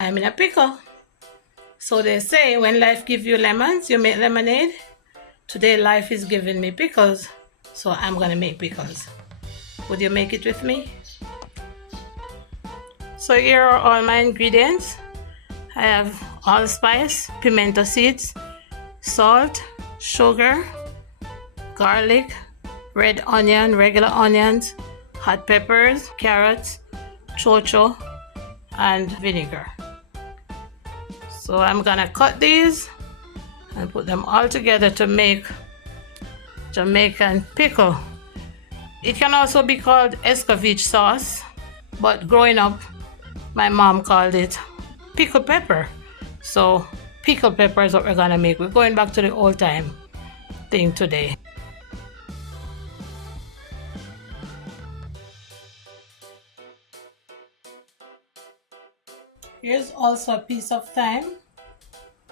I'm in a pickle. So they say when life gives you lemons, you make lemonade. Today life is giving me pickles, so I'm gonna make pickles. Would you make it with me? So here are all my ingredients. I have allspice, pimento seeds, salt, sugar, garlic, red onion, regular onions, hot peppers, carrots, chocho, and vinegar. So I'm gonna cut these and put them all together to make Jamaican pickle. It can also be called Escoveitch sauce, but growing up, my mom called it pickled pepper. So pickled pepper is what we're gonna make. We're going back to the old time thing today. Here's also a piece of thyme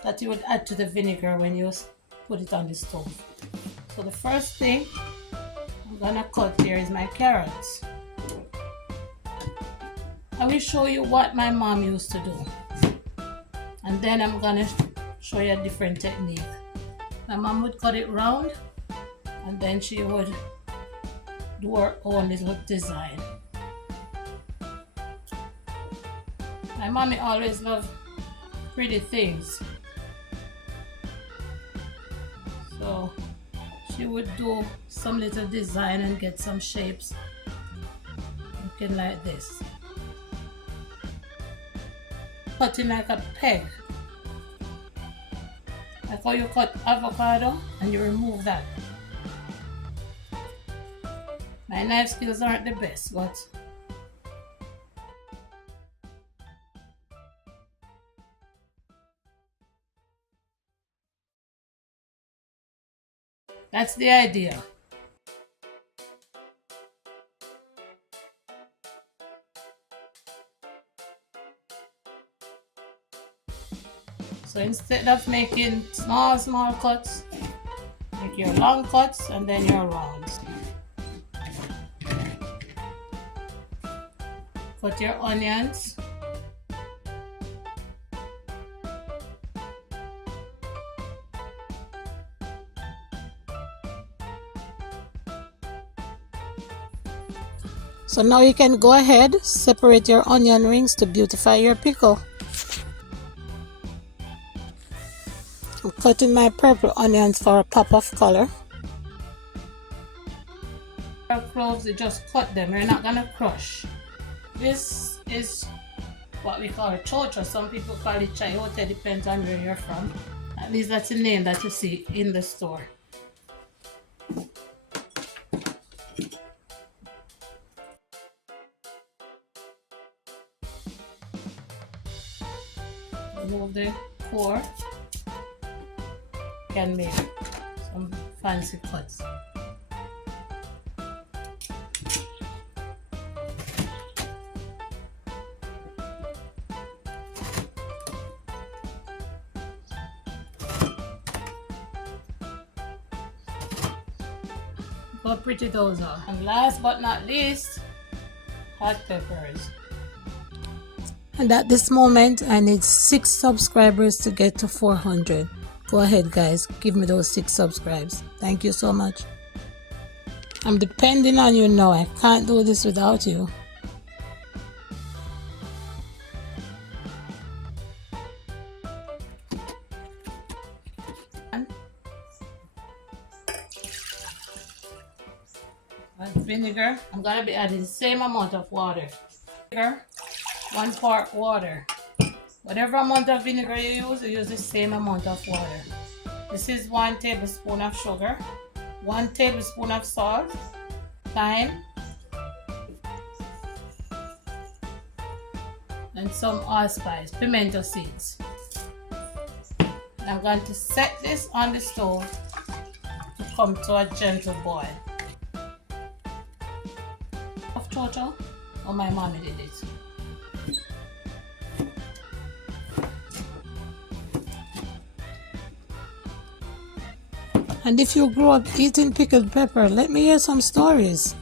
that you would add to the vinegar when you put it on the stove. So the first thing I'm gonna cut here is my carrots. I will show you what my mom used to do, and then I'm gonna show you a different technique. My mom would cut it round, and then she would do her own little design. My mommy always loved pretty things, so she would do some little design and get some shapes looking like this. Cutting like a peg, like how you cut avocado and you remove that. My knife skills aren't the best, but that's the idea. So instead of making small cuts, make your long cuts and then your rounds. Cut your onions. So now you can go ahead, separate your onion rings to beautify your pickle. I'm cutting my purple onions for a pop of color. Cloves, you just cut them, you're not gonna crush. This is what we call a chocho. Some people call it chayote, depends on where you're from. At least that's the name that you see in the store. Remove the core. Can make some fancy cuts. Look how pretty those are. And last but not least, hot peppers. And at this moment, I need 6 subscribers to get to 400. Go ahead, guys, give me those 6 subscribes. Thank you so much. I'm depending on you now. I can't do this without you. And vinegar, I'm gonna be adding the same amount of water. Vinegar, 1 part water. Whatever amount of vinegar you use the same amount of water. This is 1 tablespoon of sugar, 1 tablespoon of salt, thyme, and some allspice, pimento seeds. And I'm going to set this on the stove to come to a gentle boil. Of chocho, or my mommy did it. And if you grew up eating pickled pepper, let me hear some stories.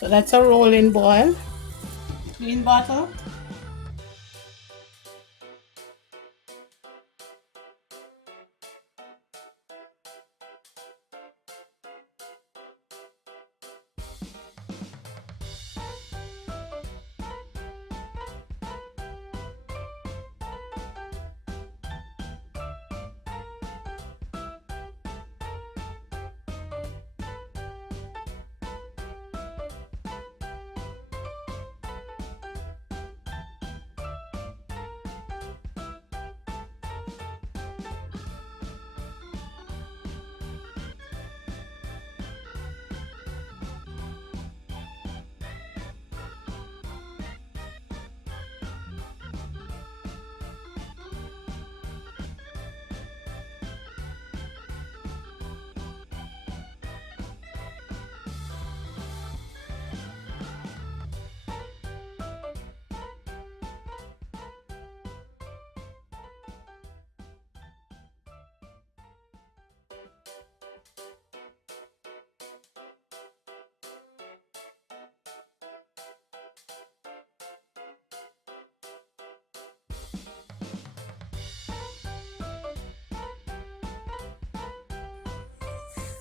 So that's a rolling boil. Clean bottle.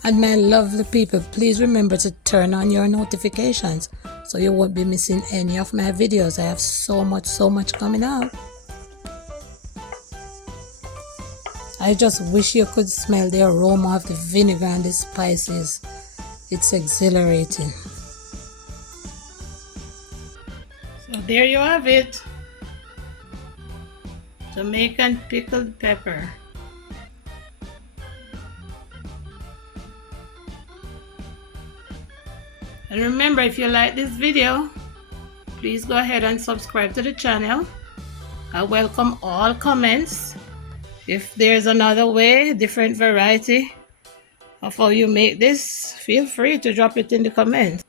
And my lovely people, please remember to turn on your notifications so you won't be missing any of my videos. I have so much coming out. I just wish you could smell the aroma of the vinegar and the spices. It's exhilarating. So there you have it. Jamaican pickled pepper. And remember, if you like this video, please go ahead and subscribe to the channel. I welcome all comments. If there's another way, different variety of how you make this, feel free to drop it in the comments.